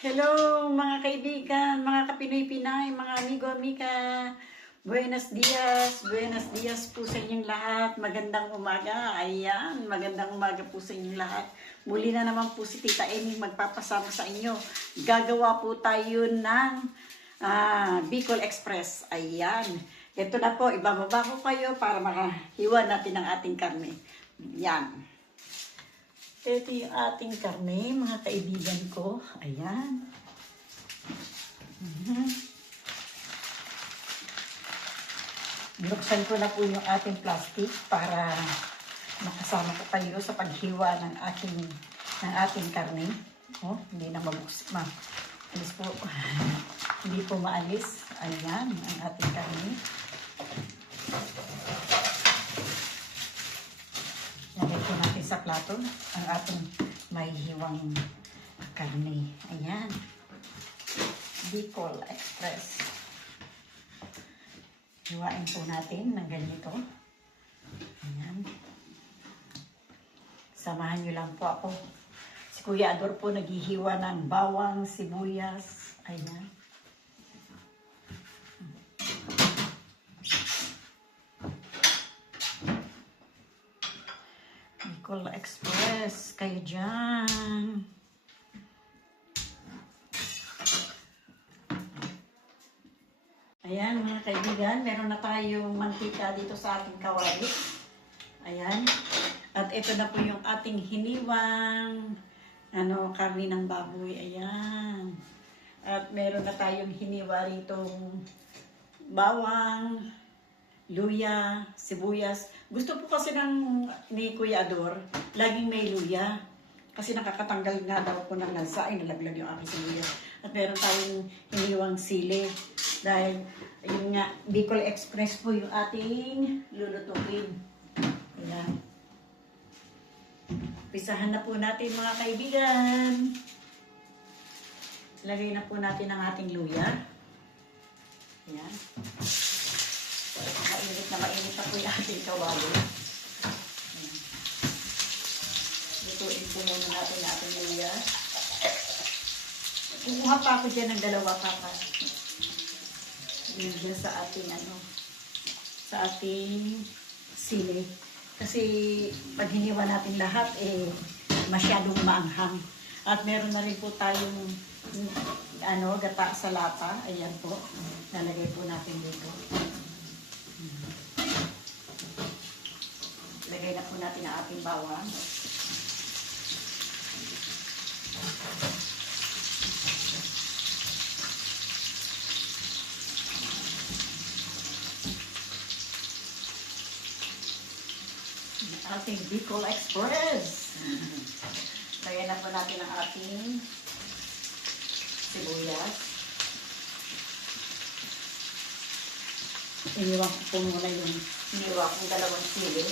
Hello mga kaibigan, mga kapinoy-pinay, mga amigo-amiga. Buenos dias, buenos dias po sa inyong lahat. Magandang umaga. Ayan, magandang umaga po sa inyong lahat. Muli na naman po si Tita Amy magpapasama sa inyo. Gagawa po tayo ng ah, Bicol Express. Ayan. Ito na po, ibababa ko kayo para makahiwa natin ang ating karne. Yan. Ito yung ating karne, mga kaibigan ko. Ayan. Mhm. Binuksan ko na po yung ating plastic para makasama ko kayo sa paghiwa ng aking ng ating karne. Oh, hindi na mabuks ma. Alis po. hindi po maalis. Ayan, ang ating karne. Lagay po natin sa plato ang ating mahihiwang karne. Ayan. Bicol Express. Hiwain po natin ng ganito. Ayan. Samahan nyo lang po ako. Si Kuya Ador po naghihiwa ng bawang, sibuyas. Ayan. Bicol Express. Kayo dyan. Ayan mga kaibigan, meron na tayong mantika dito sa ating kawali. Ayan. At ito na po yung ating hiniwang ano, karni ng baboy. Ayan. At meron na tayong hiniwa ritong bawang, luya, sibuyas. Gusto po kasi ng ni Kuya Ador, laging may luya. Kasi nakakatanggal nga daw po ng lansa. Ay, nalaglag yung aking sibuyas. At meron tayong hiniwang sili. Dahil, yun nga, Bicol Express po yung ating lulutuin. Ayan. Pisahan na po natin mga kaibigan. Lagay na po natin ang ating luya. Ayan. Mainit na mainit na po yung ating kawali. Lutuin po muna natin ang ating luya. Kumuha pa ako dyan ng dalawa papa. Yun sa ating ano, sa ating sili. Kasi pag hiniwa natin lahat, eh, masyadong maanghang. At meron na rin po tayong ano, gata sa lata. Ayan po. Nalagay po natin dito. Lagay na po natin ang ating bawang. Ang ating Bicol Express. Lagyan na po natin ang ating sibuyas. Iniwan ko po muna yung iniwan kong dalawang sili.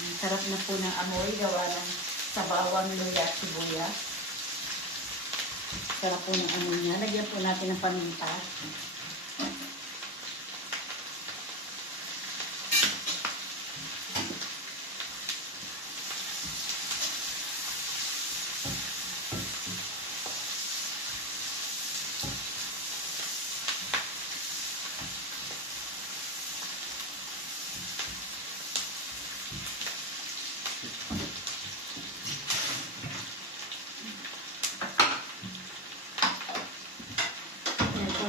Ang Sarap na po ng amoy gawa ng sa bawang luya at sibuyas. Sarap po ng amoy niya. Lagyan po natin ng paminta.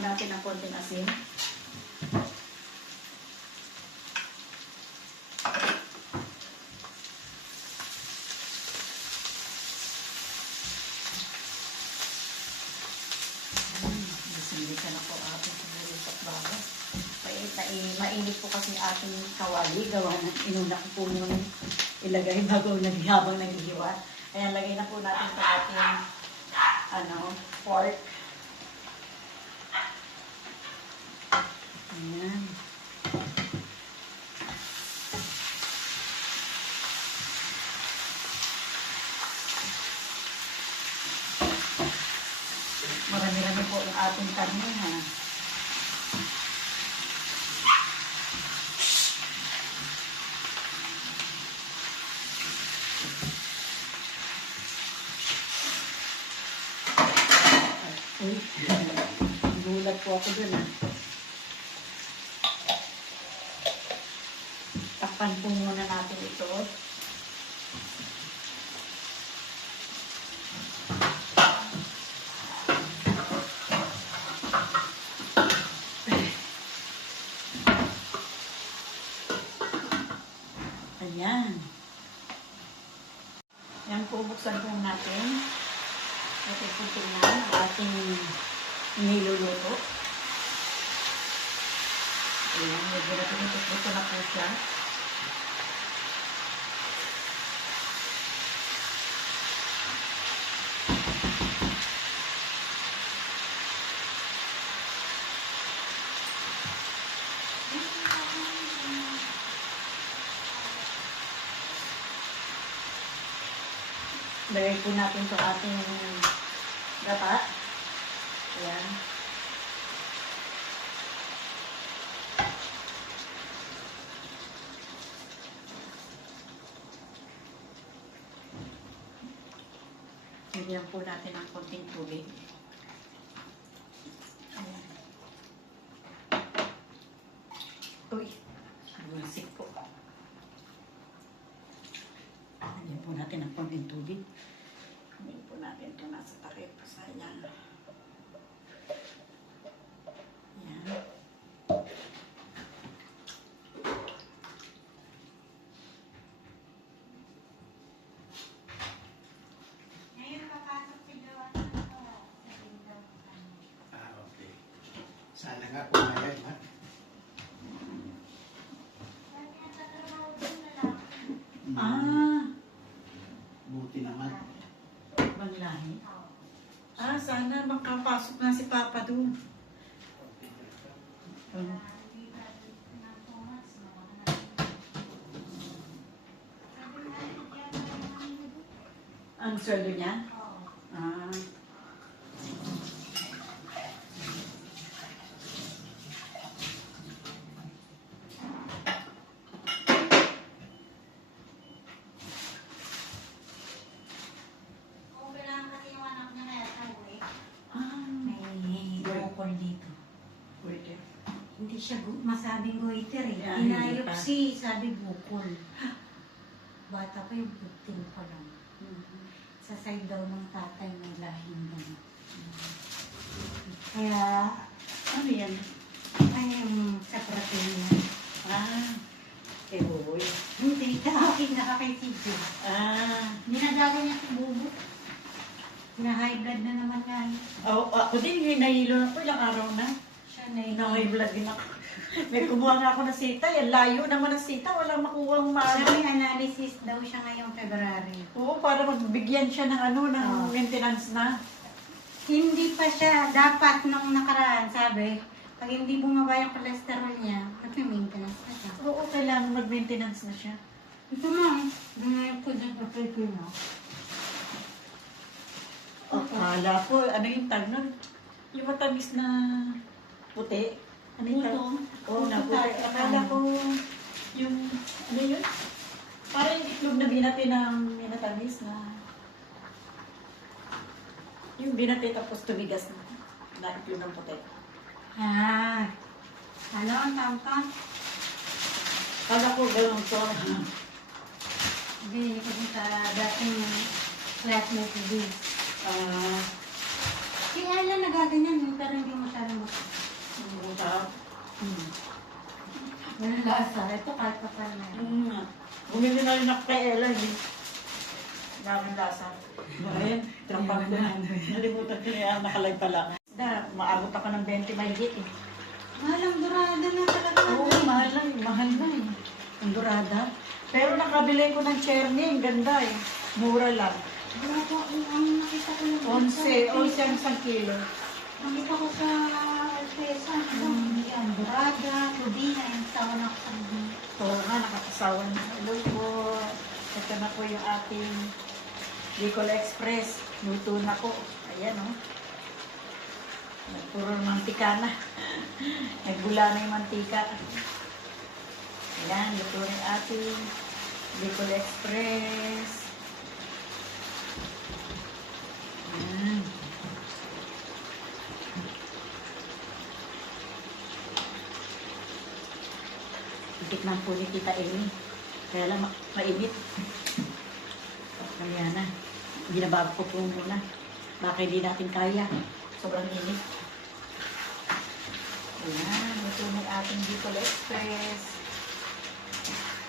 Po natin ang konting asin. Mainit po kasi ating kawali. Gawa ng inuna ko po muna ilagay bago naghabang naghihiwa. Ayan, lagay na po natin sa ating ano, pork. Ayan. Marami-rami po ang ating karne ha. Gulat po ako dun ah. Takpan po muna natin ito. Ayan. Yan po, buksan po natin. Ito po tingnan ang ating niluluto. Ayan, medyo na pinututo na po siya. Lagay po natin ito ating gata. Ayan. Lagyan po natin ng konting tubig. Ayan. Uy, bumasik po. Lagyan po natin ng konting tubig. Lagyan po natin ito nasa takip. Sayang. Ayan. Ngayon papasok si Joanna sa. Ah, okay. Sana nga pumayag, ha? Sabi niya, tatrabaho din na lang. Ah, Buti naman. ibang lahi. Ah, sana makapasok na si Papa doon. Um, ang sweldo niya? Ah. Kung kailangan kasi yung anak niya kaya sa uwi, Ah, may bukol dito. pwede. Hindi siya masabing goiter eh. Yeah, hindi Inayopsi, sabi bukol. Bata pa yung 15 pa lang. Mhm. Sa side daw ng tatay may lahing gano'n. Kaya, Ano yan? ay yung sa protein. Ah, eh, boy. Hindi, kahapin na Tito. Ah, Ninadaga niya sa bubo. Na high blood na naman nga. oh, ako din, hinahilo na po ilang araw na. Siya na yun. Nakay vlog din ako. May kumuha nga ako ng sita. Yan, layo naman ng sita. Wala makuha ang Siya maaga. may analysis daw siya ngayong February. Oo, para magbigyan siya ng ano, ng Oo. maintenance na. Hindi pa siya, dapat nung nakaraan, sabi, pag hindi bumaba yung cholesterol niya, mag-maintenance na siya. Oo, kailangan mag-maintenance na siya. Ito mo, ganyan ko dyan sa Pilipino. Akala ko, ano yung tag nun? Yung matamis na puti. Ano yung. Oo, na Puto puti. tayo. Akala ko yung, ano yun? Parang yung itlog na binati ng minatamis na yung binati tapos tumigas na, na itlog ng puti. Ah, ano ang tawag ka? Kala ko gano'n to. Hindi, kasi sa dating classmate ko din. Ah, Si Ella nagaganyan, pero hindi masyadong mas. Ang sarap. Hmm. Walang lasa. Ito kahit pa pa na. Mm. Bumili na rin ako kay Ella. Hindi. Daming lasa. Ngayon, trampang ko na. Nalimutan ko na yan. Nakalag pala. Da, maabot ako ng 20 mahigit eh. Malang dorado na talaga. Oo, mahal na eh. Mahal na eh. Ang dorada. Pero nakabili ko ng cherny. Ang ganda eh. Mura lang. Grabe, ang, ang nakita ko yung 11. 11 ang isang kilo. Nakita ko sa Alpesa, mm. yan, Dorada, Rubina, yung tawa na ako sa Rubina. Oo nga, nakakasawa na. Hello po. Ito na po yung ating Bicol Express. Luto na po. Ayan. Oh. Ng mantika na. Nagbula na yung mantika. Ayan, luto na yung ating Bicol Express. Ayan. Titikman po ni Tita Amy. Kaya lang ma- mainit. Kaya na. Binabago ko po muna. Baka hindi natin kaya. Sobrang init. Ayan, ito ng ating Bicol Express.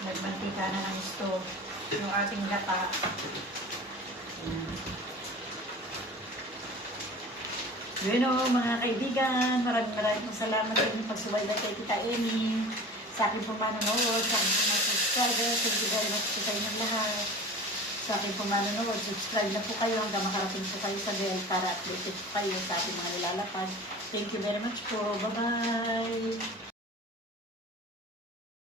Nagmantika na ng stove. Yung ating gata. Ayan. Yun o, mga kaibigan, maraming maraming salamat sa inyong pagsubaybay kay Tita Amy. Sa akin po manonood, sa akin po mga subscriber, thank you very much po sa inyong lahat. Sa akin po manonood, subscribe na po kayo hanggang makarating po kayo sa bell para updated po kayo sa ating mga nilalapad. Thank you very much po. Bye-bye!